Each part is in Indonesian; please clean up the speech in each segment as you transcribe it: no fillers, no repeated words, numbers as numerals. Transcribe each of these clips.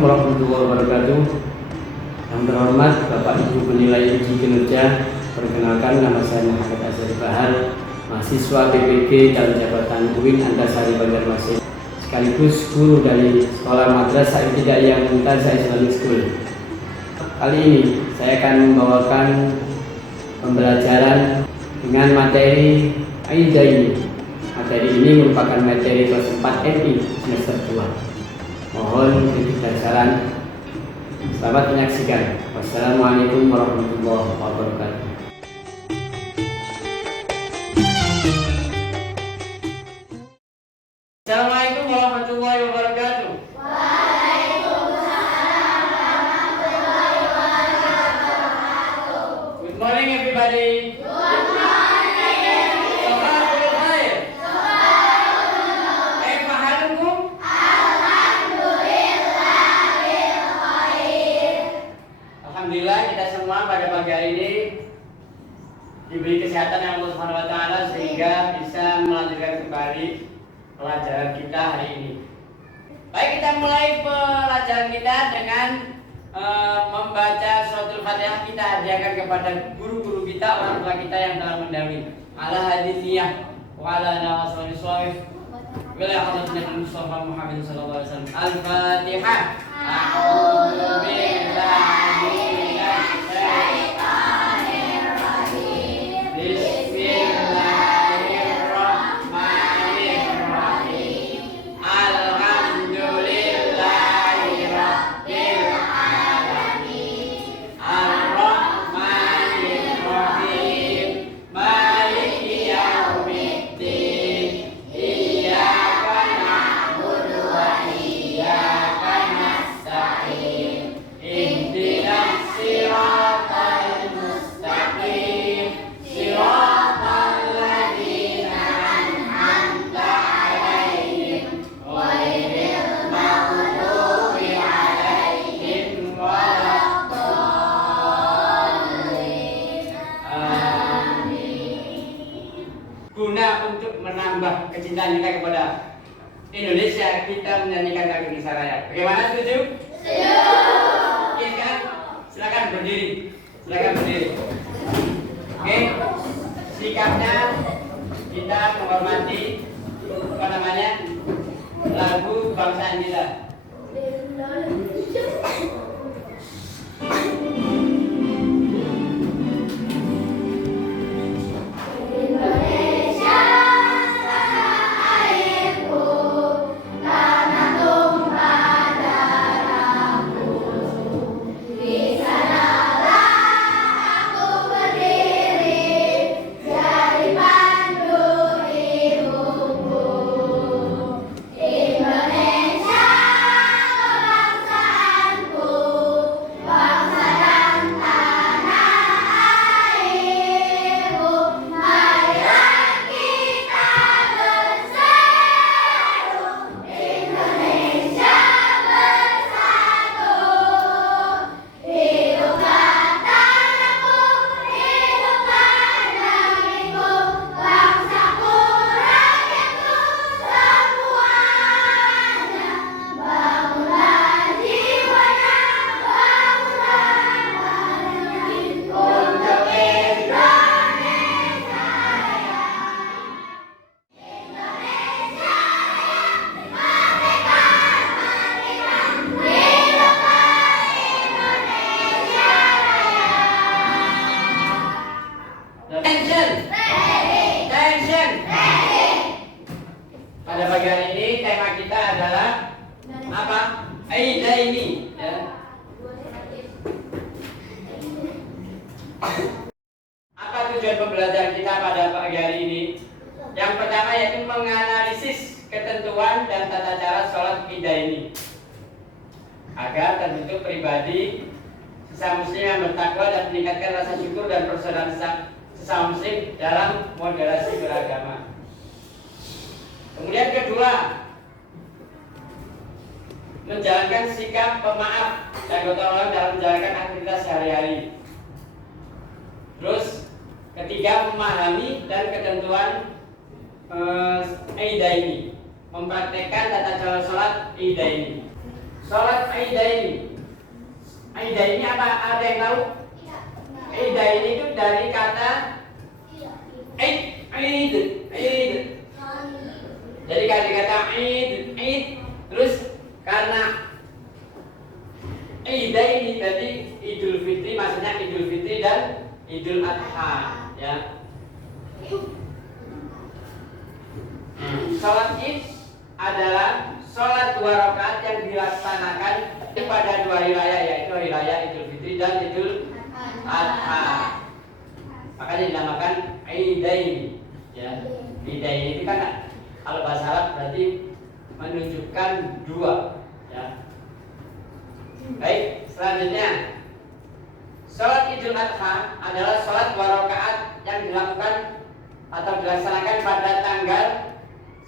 Assalamualaikum warahmatullahi wabarakatuh. Yang terhormat Bapak Ibu penilai uji kinerja, perkenalkan nama saya Muhammad Azhari Bahar, mahasiswa PPG dan jabatan UIN Antasari Banjarmasin, sekaligus guru dari Sekolah Madrasah Ibtidaiyah Mumtazah Islamic School. Kali ini saya akan membawakan pembelajaran dengan materi Aidaini. Materi ini merupakan materi kelas 4 MI semester 2. Mohon kritik dan saran. Selamat menyaksikan. Wassalamualaikum warahmatullahi wabarakatuh. Assalamualaikum warahmatullahi wabarakatuh. Waalaikumsalam warahmatullahi wabarakatuh. Good morning everybody. Good morning everyone. Sabahul khair. Kaifa halukum? Alhamdulillah bil khair. Alhamdulillah kita semua pada pagi hari ini diberi kesehatan yang Allah Subhanahu wa taala sehingga bisa melanjutkan kembali pelajaran kita hari ini. Baik, kita mulai pelajaran kita dengan membaca suratul Fatihah. Kita hadiahkan kepada guru-guru kita, orang tua kita yang telah mendahului. Ala hadiniyah wa ala nawaswani swawif bila hadratin Mustafa Muhammad sallallahu alaihi wasallam. Al-Fatihah. A'udzu billahi minasy syaithanir rajim. Bismillahirrahmanirrahim. Alhamdulillahi rabbil alamin. Ar-Rahmanir Rahim. Maliki yaumiddin. Iyyaka na'budu wa iyyaka nasta'in. Ihdinas siratal mustaqim. Siratal ladzina an'amta 'alaihim ghairil maghdubi 'alaihim waladdallin. Amin. Guna untuk menambah kecintaan kita kepada Indonesia, kita menyanyikan lagu Indonesia Raya. Bagaimana, setuju? Oke kan? Silakan berdiri. Silakan berdiri. Oke. Sikapnya kita menghormati lagu kebangsaan kita. Indonesia tanah airku, tanah tumpah darahku. Di sanalah aku berdiri, jadi pandu hidupku. Indonesia kebangsaanku, bangsa dan tanah airku. Marilah kita berseru, Indonesia bersatu. Hiduplah tanahku, hiduplah negeriku, bangsaku, rakyatku semuanya. Bangunlah jiwanya, bangunlah badannya untuk Indonesia Raya. Indonesia Raya, merdeka, merdeka, hiduplah Indonesia Raya. Attention. Attention. Pada pagi hari ini tema kita adalah apa? Aidaini. Ya. Apa tujuan pembelajaran kita pada pagi hari ini? Yang pertama yaitu menganalisis ketentuan dan tata cara sholat Aidaini agar terbentuk pribadi sesama muslim yang bertakwa dan meningkatkan rasa syukur dan persaudaraan sesama muslim dalam moderasi beragama. Kemudian kedua, menjalankan sikap pemaaf dan gotong royong dalam menjalankan aktivitas sehari-hari. Terus ketiga, memahami dan ketentuan Aidaini, mempraktekkan tata cara sholat Aidaini. Sholat Aidaini. Aidaini apa? Ada yang tahu? Aidaini itu dari kata Aid. Jadi dari kata Aid. Terus karena Aidaini berarti Idul Fitri, maksudnya Idul Fitri dan Idul Adha, ya. Sholat Id adalah sholat 2 rakaat yang dilaksanakan pada 2 hari raya, yaitu hari raya Idul Fitri dan Idul Adha. Makanya dinamakan Aidaini, ya. Aidaini itu kan kalau bahasa Arab berarti menunjukkan 2, ya. Baik, selanjutnya sholat Idul Adha adalah sholat 2 rakaat yang dilakukan atau dilaksanakan pada tanggal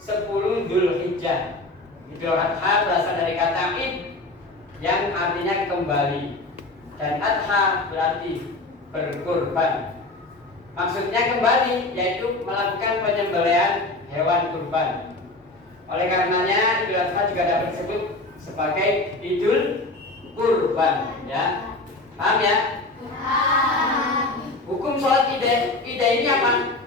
10 Dzulhijjah. Idul Adha berasal dari kata id yang artinya kembali, dan adha berarti berkurban. Maksudnya kembali, yaitu melakukan penyembelihan hewan kurban. Oleh karenanya Idul Adha juga dapat disebut sebagai Idul Kurban, ya. Paham ya? Hukum sholat ida ini apa?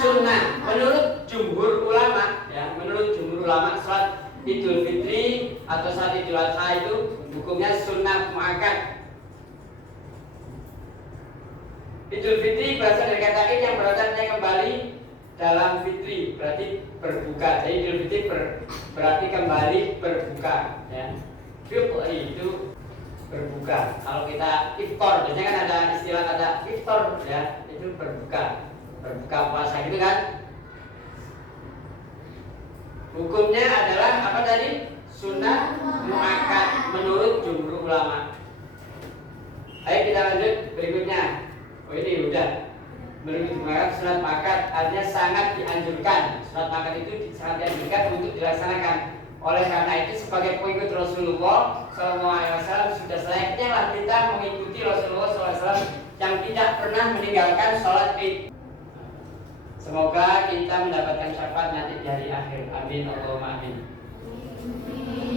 Sunnah. Menurut jumhur ulama, ya, menurut jumhur ulama sholat Idul Fitri atau sholat Idul Adha itu hukumnya sunnah muakkad. Idul Fitri berasal dari kata id yang berarti kembali dalam fitri, berarti berbuka. Jadi Idul Fitri berarti kembali berbuka, ya. Fitri itu berbuka. Kalau kita iftar, biasanya kan ada istilah kata iftar, ya, itu berbuka puasa gitu kan. Hukumnya adalah apa tadi? Sunnah muakkad menurut jumhur ulama. Ayo kita lanjut berikutnya. Oh ini udah. Menurut jumhur sunnah muakkad artinya sangat dianjurkan. Sunnah muakkad itu sangat dianjurkan untuk dilaksanakan. Oleh karena itu sebagai pengikut Rasulullah SAW sudah selayaknya lah kita mengikuti Rasulullah SAW yang tidak pernah meninggalkan sholat id. Semoga kita mendapatkan syafaat nanti di hari akhir. Amin Allahumma amin.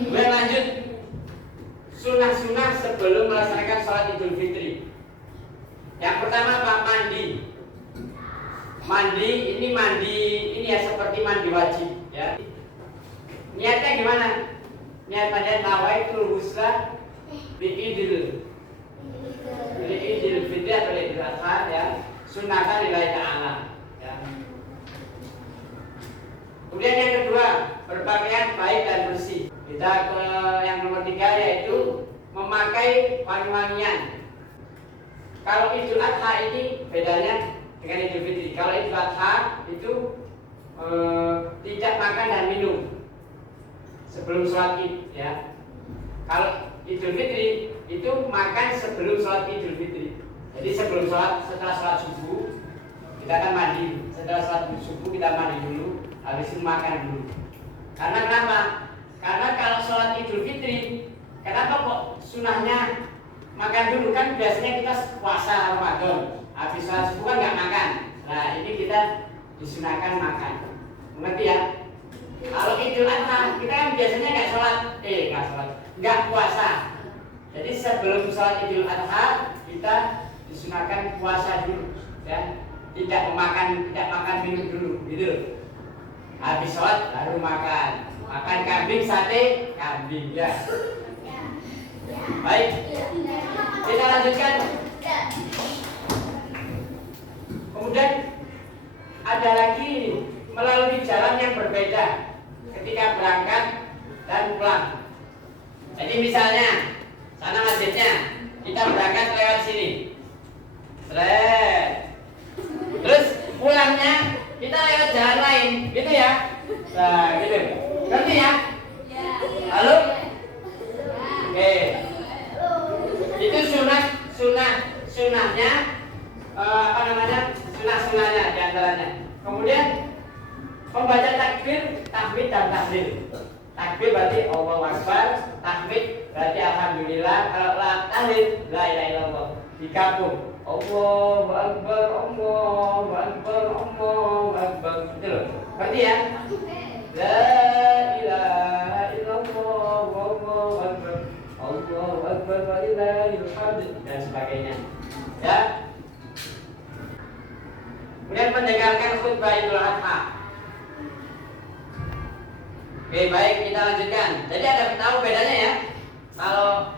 Kemudian lanjut, sunnah-sunnah sebelum melaksanakan sholat Idul Fitri. Yang pertama apa? Mandi. Mandi ini ya seperti mandi wajib, ya. Niatnya gimana? Niat mandinya nawaitul husla li'idil fitri atau li'idil adha, ya. Sunnatan lillahi ta'ala, ya. Kemudian yang kedua, berpakaian baik dan bersih. Kita ke yang nomor 3, yaitu memakai wangi-wangian. Kalau Idul Adha ini bedanya dengan Idul Fitri. Kalau Idul Adha itu tidak makan dan minum sebelum sholat Id, ya. Kalau Idul Fitri itu makan sebelum sholat Idul Fitri. Jadi sebelum sholat, setelah sholat subuh kita akan mandi. Setelah sholat subuh kita mandi dulu, habis itu makan dulu. Karena kenapa? Karena kalau sholat Idul Fitri, kenapa kok sunahnya makan dulu? Kan biasanya kita puasa Ramadan, habis sholat subuh kan nggak makan. Nah ini kita disunahkan makan. Mengerti ya? Kalau Idul Adha kita kan biasanya nggak puasa. Jadi sebelum sholat Idul Adha kita disunahkan puasa dulu, ya. Tidak makan minum dulu, gitu. Habis sholat baru makan. Makan kambing, sate kambing, ya. Baik, kita lanjutkan. Kemudian ada lagi melalui jalan yang berbeda ketika berangkat dan pulang. Jadi misalnya sana masjidnya, kita berangkat lewat sini, terus pulangnya kita lewat jalan lain, gitu ya. Nah, gitu. Ngerti ya? Halo? Oke. Itu sunahnya sunahnya diantaranya. Kemudian membaca takbir, tahmid dan tahlil. Takbir berarti Allahu Akbar, tahmid berarti alhamdulillah, kalau tahlil la ilaha illallah. Digabung Allahu Akbar, Allahu Akbar, Allahu Akbar. Gitu loh. Berarti ya? La ilaha illallah, Allahu kemudian mendengarkan khutbah Idul Adha. Oke, baik, kita lanjutkan. Jadi ada tahu bedanya ya? Kalau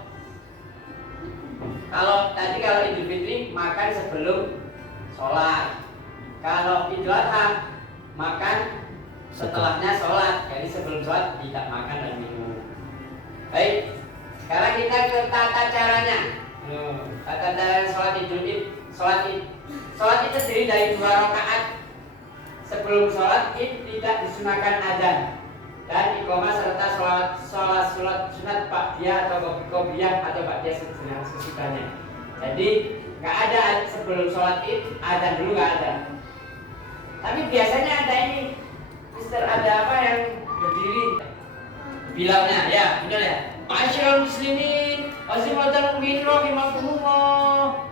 Idul Fitri makan sebelum sholat. Kalau Idul Adha makan setelahnya sholat. Jadi sebelum sholat tidak makan dan minum. Baik, sekarang kita ke tata caranya. Tata cara sholat Idul Fitri. Sholat itu terdiri dari 2 rakaat. Sebelum sholat Id tidak disunahkan adzan dan iqamah serta sholat sunat ba'diyah atau qobliyah atau ba'diyah sesudahnya. Jadi nggak ada sebelum sholat Id adzan dulu, nggak ada. Tapi biasanya ada ini, Mister, ada apa yang berdiri bilangnya ya, benar ya. Ma'asyiral muslimin, azimatul mu'minin rahimakumullah.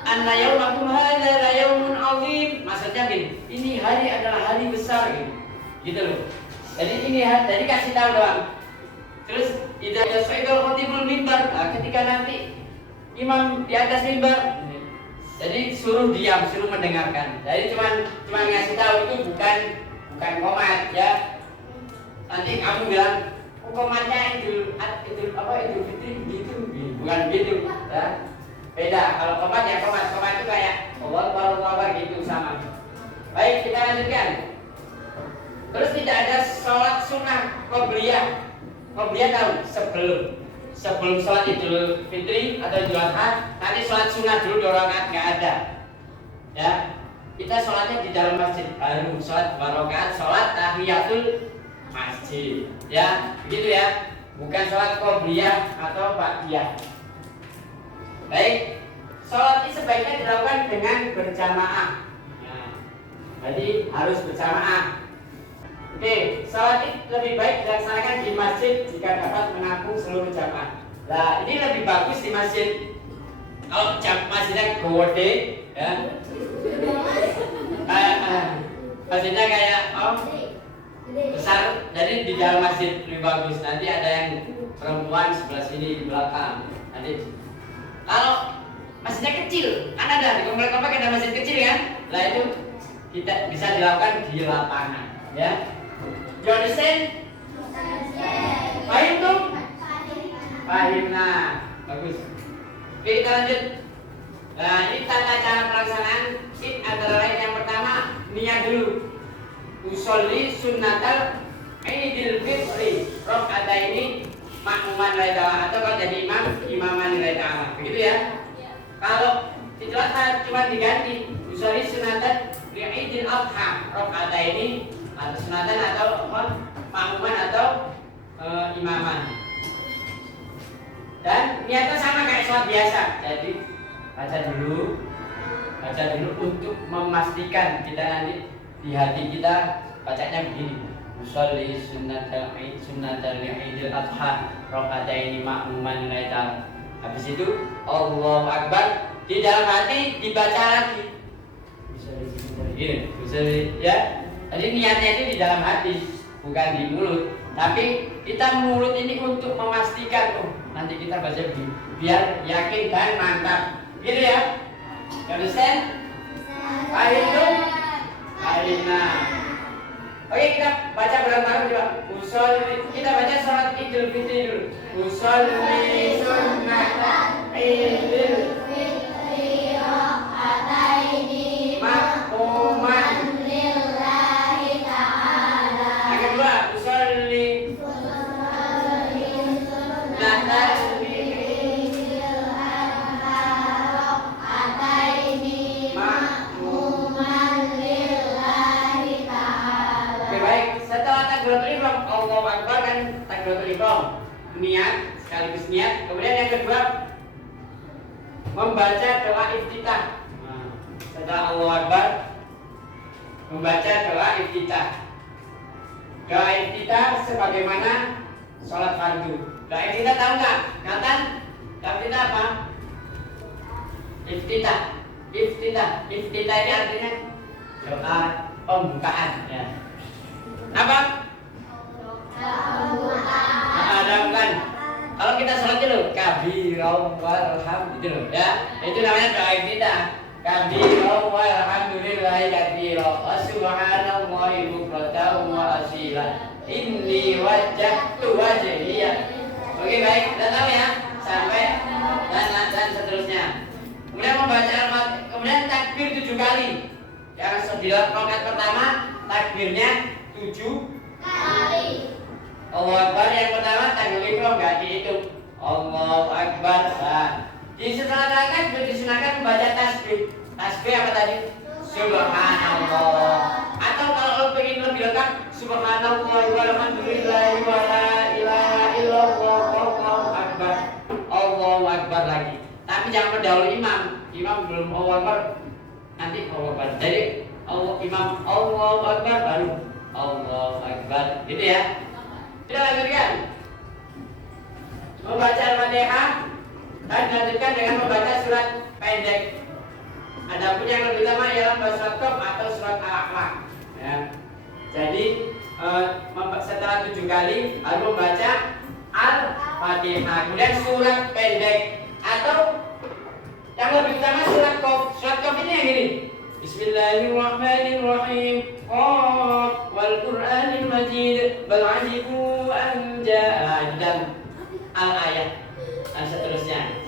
Anna yaumakum hadza la yaumun azim. Maksudnya gini, ini hari adalah hari besar gitu. Gitu loh. Jadi kasih tahu doang. Terus idza yasaiqal khatibul mimbar, ketika nanti imam di atas mimbar. Jadi suruh diam, suruh mendengarkan. Jadi cuma ngasih tahu, itu bukan komat ya. Nanti kamu bilang komatnya Idul Fitri gitu. Bukan begitu ya. Beda. Kalau komat ya komat itu kayak Allah gitu sama. Baik, kita lanjutkan. Terus tidak ada sholat sunnah qobliyah. Qobliyah tahu sebelum sholat Idul Fitri atau Idul Adha, nanti sholat sunnah dulu 2 rakaat, nggak ada. Ya, kita sholatnya di dalam masjid, baru sholat 2 rakaat, sholat tahiyatul masjid. Ya, begitu ya. Bukan sholat qobliyah atau ba'diyah. Baik, sholat ini sebaiknya dilakukan dengan berjamaah. Ya, jadi harus berjamaah. Oke, sholat id lebih baik dilaksanakan di masjid jika dapat menampung seluruh jamaah. Nah, ini lebih bagus di masjid. Kalau masjidnya gede, ya, masjidnya kayak besar, jadi di dalam masjid lebih bagus. Nanti ada yang perempuan sebelah sini di belakang. Nanti kalau masjidnya kecil, kan ada di komplek-komplek ada masjid kecil kan? Nah itu tidak bisa dilakukan di lapangan, ya. You understand? Paham tuh? Paham, nah, bagus. Oke, kita lanjut. Nah, ini tata cara pelaksanaan Id antara lain yang pertama, niat dulu. Usolli sunnatal Idul Fitri rakaataini makmuman lillahi ta'ala, atau kalau jadi imaman lillahi ta'ala. Begitu ya? Kalau Idul Adha cuma diganti usolli sunnatal Idul Adha rakaataini, atau sunatan atau makmuman atau imaman. Dan niatnya sama kayak sholat biasa. Jadi baca dulu untuk memastikan kita nanti di hati kita bacanya begini. Usolli sunnatal Idul Adha rakaataini makmuman lillahi ta'ala. Habis itu Allahu Akbar, di dalam hati dibaca lagi. Usolli ya. Jadi niatnya itu di dalam hati, bukan di mulut. Tapi kita mulut ini untuk memastikan, nanti kita baca begini, biar yakin dan mantap. Gitu ya? Understand? Paham dong? Paham. Oke, kita baca bareng-bareng coba. Kita baca sholat Idul Fitri dulu. Usolli sunnatal Idul Fitri rakaataini makmuman. Allahu Akbar dan takbiratul ihram, niat sekaligus niat. Kemudian yang kedua membaca doa iftitah. Setelah Allahu Akbar membaca doa iftitah. Doa iftitah sebagaimana sholat fardu. Doa iftitah tahu nggak? Kata iftitah apa? Iftitah ini artinya doa pembukaan. Ya. Apa? Bukan. Kalau kita sholat dulu, kabirau walham gitu loh, ya. Itu namanya doa iftitah. Kabirau walhamdulillahi subhanallahi bukratan wa asila. Inni wajjahtu wajhiya. Oke, baik, kita tahu ya sampai dan seterusnya. Kemudian membaca kemudian takbir 7 kali. Yang di rakaat pertama takbirnya 7 kali. Allahu Akbar yang pertama takbir ihram enggak dihitung. Allahu Akbar. Nah, di setelah rakaat disunahkan membaca tasbih. Tasbih apa tadi? Subhanallah. Atau kalau pengen lebih lengkap, subhanallah walhamdulillah wa la ilaha illallah wallahu akbar. Allahu Akbar lagi. Tapi jangan mendahului imam. Imam belum Allahu Akbar, nanti Allahu Akbar. Jadi imam Allahu Akbar baru Allahu Akbar. Gitu ya. Kita lanjutkan. Membaca Al-Fatihah dan dilanjutkan dengan membaca surat pendek. Adapun yang lebih utama ialah membaca surat Qaf atau surat Al-A'la. Ya. Jadi setelah 7 kali harus membaca Al-Fatihah. Kemudian surat pendek atau yang lebih utama surat Qaf. Surat Qaf ini yang ini. Bismillahirrahmanirrahim. Qaf wal Qur'anil Majid bal ajibu an ja'a dan al-ayat dan seterusnya.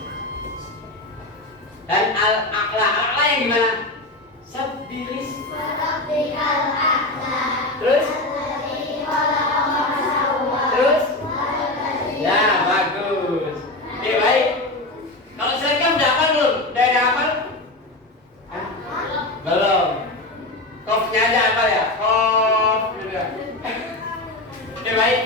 Dan al-a'la yang gimana? Sabbilis Rabbikal a'la. terus Alladzi khalaqa fa sawwa. terus Alladzi ya bagus. Oke, baik. Kalau saya udah hafal belum? Udah ada hafal? Hah? Belum. Qafnya aja hafal ya? Qaf gitu ya. Oke, baik.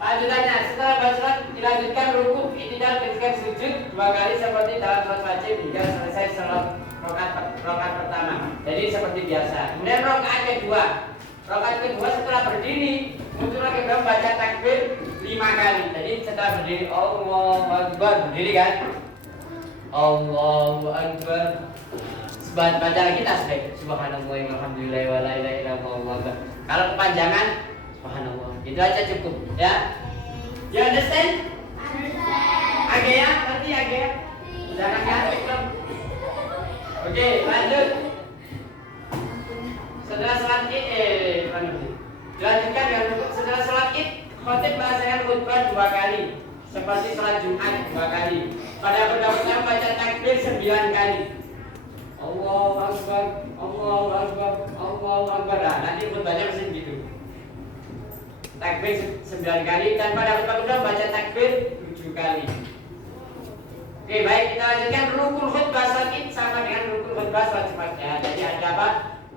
Lanjutannya, setelah baca surat dilanjutkan ruku, i'tidal ketika sujud 2 kali seperti dalam surat wajib hingga selesai salat rakaat pertama. Jadi seperti biasa. Kemudian rakaat kedua. Rakaat kedua setelah berdiri muncul lagi baca takbir 5 kali. Jadi setelah berdiri Allahu Akbar, berdiri kan? Allahu Akbar. Baca lagi tasbih. Subhanallah walhamdulillah wa la ilaha illallah. Kalau kepanjangan subhanallah. Itu aja cukup ya. You understand? Agak ya? Ngerti agak ya? Jangan ngantuk belum? Oke, lanjut. Setelah salat Id, dilanjutkan dengan setelah salat Id, khotib melaksanakan khutbah 2 kali, seperti salat Jumat 2 kali. Pada pendapatnya baca takbir 9 kali. Allahu Akbar, Allahu Akbar, Allahu Akbar. Nah, nanti khutbahnya mesti begitu. Takbir 9 kali dan pada khutbah baca takbir 7 kali. Oke, baik, kita lanjutkan rukun khutbah salat Id sama dengan rukun khutbah salat Jumat ya. Jadi ada apa?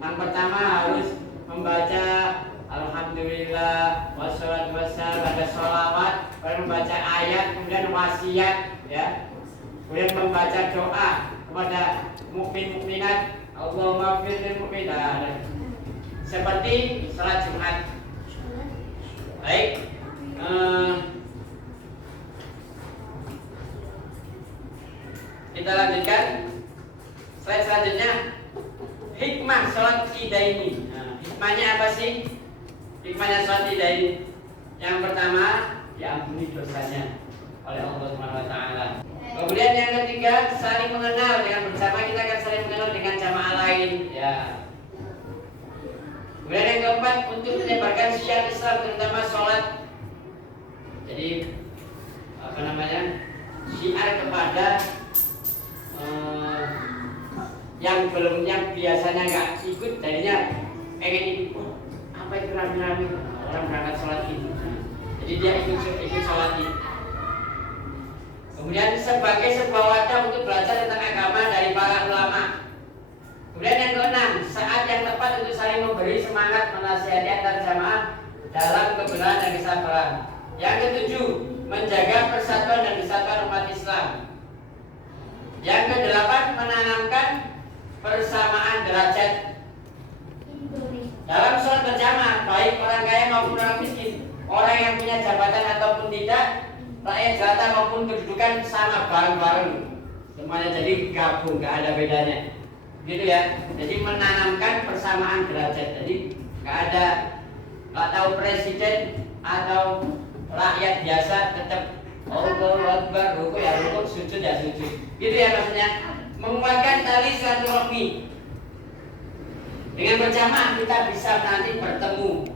Yang pertama harus membaca alhamdulillah wassalatu wassalam, ada sholawat, kemudian membaca ayat, kemudian wasiat ya. Kemudian membaca doa kepada mukmin mukminat, Allahumma fir lil mu'minat. Seperti salat Jumat. Baik, kita lanjutkan. Slide selanjutnya, hikmah sholat Idaini. Nah, hikmahnya apa sih? Hikmahnya sholat Idaini. Yang pertama, diampuni dosanya oleh Allah Subhanahu wa taala. Kemudian yang ketiga, saling mengenal. Dengan bersama kita akan saling mengenal dengan jamaah lain ya. Kemudian yang keempat, untuk menyebarkan syiar Islam terutama sholat. Jadi apa namanya, syiar kepada yang biasanya nggak ikut, jadinya pengen ikut. Apa itu rame-rame orang berangkat sholat Id? Jadi dia ikut sholat Id. Kemudian sebagai sebuah wadah untuk belajar tentang agama dari para ulama. Kemudian yang keenam, saat yang tepat untuk saling memberi semangat menasihati antar jamaah dalam kebenaran dan kesabaran. Yang ketujuh, menjaga persatuan dan kesatuan umat Islam. Yang kedelapan, menanamkan persamaan derajat dalam sholat berjamaah, baik orang kaya maupun orang miskin, orang yang punya jabatan ataupun tidak, rakyat jelata maupun kedudukan sama bareng-bareng. Semuanya jadi gabung, gak ada bedanya. Gitu ya. Jadi menanamkan persamaan derajat. Jadi nggak tahu presiden atau rakyat biasa tetap Allahu Akbar, ruku ya ruku, sujud ya sujud. Gitu ya maksudnya. Menguatkan tali silaturahmi. Dengan berjamaah kita bisa nanti bertemu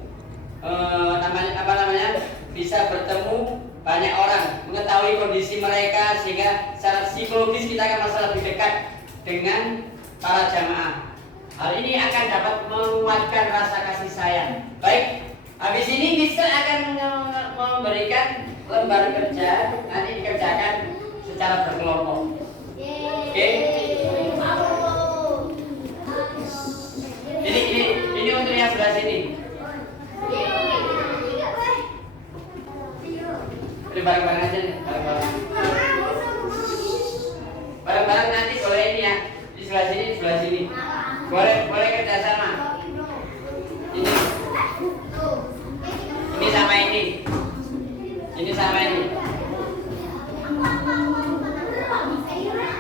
bisa bertemu banyak orang, mengetahui kondisi mereka, sehingga secara psikologis kita akan merasa lebih dekat dengan para jamaah. Hal ini akan dapat menguatkan rasa kasih sayang. Baik, habis ini Mister akan memberikan lembar kerja, nanti dikerjakan secara berkelompok. Oke? Ini untuk yang sebelah sini. Bareng-bareng aja nih, bareng-bareng nanti boleh ini ya, di sebelah sini, di sebelah sini. Boleh kerjasama. Ini sama ini. Ini sama ini.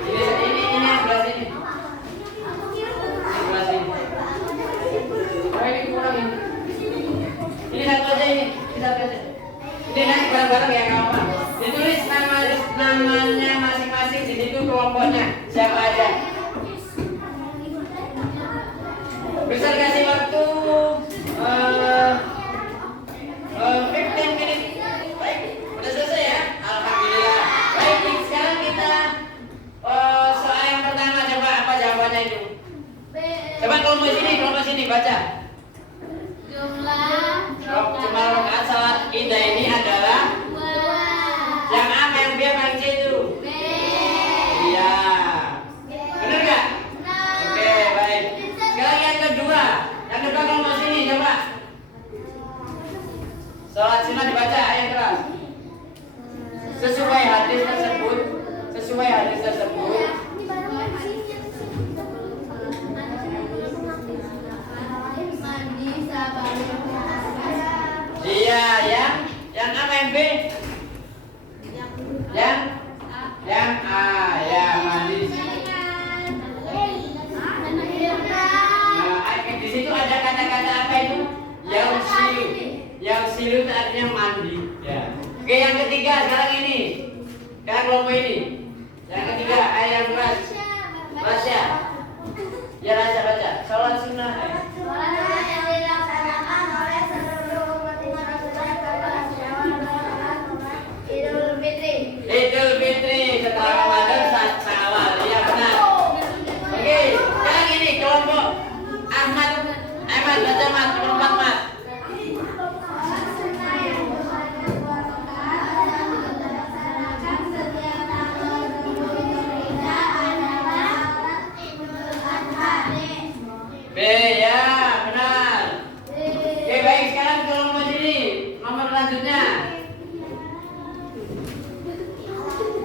Ini yang sebelah sini. Ini sebelah sini. Oh, ini kurang ini. Ini satu aja ini. Ini satu aja. Ini nanti bareng-bareng ya kawan. Ditulis namanya masing-masing di situ, kelompoknya siapa aja. Bisa dikasih waktu 15 menit. Baik, udah selesai ya. Alhamdulillah. Baik, sekarang kita soal yang pertama, coba apa jawabannya itu? Coba kelompok sini baca. Jumlah rakaat salat Id ini adalah yang A, yang B, yang C itu. Iya. Benar nggak? Oke, baik. Sekarang yang kedua kelompok sini coba. Salat sunat dibaca ayat keras. Sesuai hadis tersebut. Iya, yang A, yang B? Yang A, ya mandi. Nah, di situ ada kata-kata apa itu? Yang silu itu artinya mandi. Ya. Oke, yang ketiga sekarang ini. Sekarang kelompok ini. Yang ketiga ayat yang keras. Baca. Ya, baca. Salat sunnah. yang dilaksanakan oleh seluruh umat Idul Fitri setelah Ramadan saat Syawal. Iya benar. Oke, sekarang ini kelompok Ahmad baca Mat, kelompok Mat. B, ya benar. Oke, baik, sekarang kelompok sini nomor selanjutnya.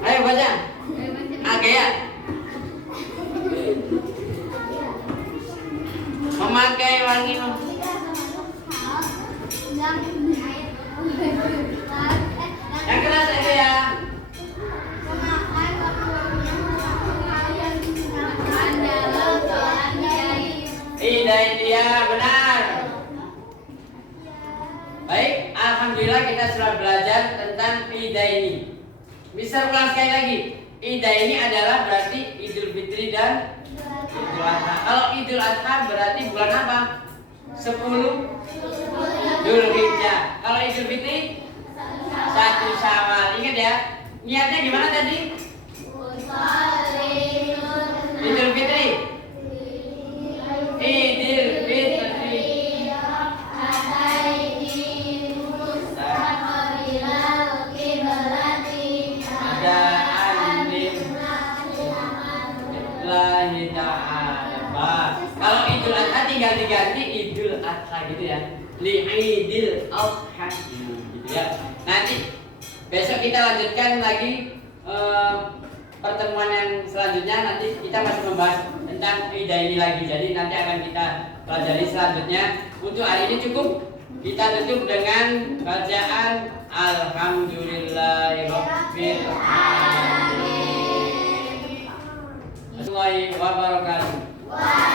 Ayo baca. Agea. Memakai wangi. Yang keras aja ya. Iya benar. Baik, alhamdulillah kita sudah belajar tentang Ida ini. Bisa ulang sekali lagi. Ida ini adalah berarti Idul Fitri dan Idul Adha. Kalau Idul Adha berarti bulan apa? 10 Dzulhijjah. Kalau Idul Fitri 1 Syawal. Ingat ya. Niatnya gimana tadi? Idul Fitri. Idul Fitri. Kalau Idul Adha tinggal diganti Idul Adha gitu ya. Idul Adha gitu ya. Nanti besok kita lanjutkan lagi pertemuan yang selanjutnya. Nanti kita masih membahas tentang Ida ini lagi. Jadi nanti akan kita pelajari selanjutnya. Untuk hari ini cukup. Kita tutup dengan bacaan Alhamdulillahirabbil alamin. Assalamualaikum warahmatullahi wabarakatuh.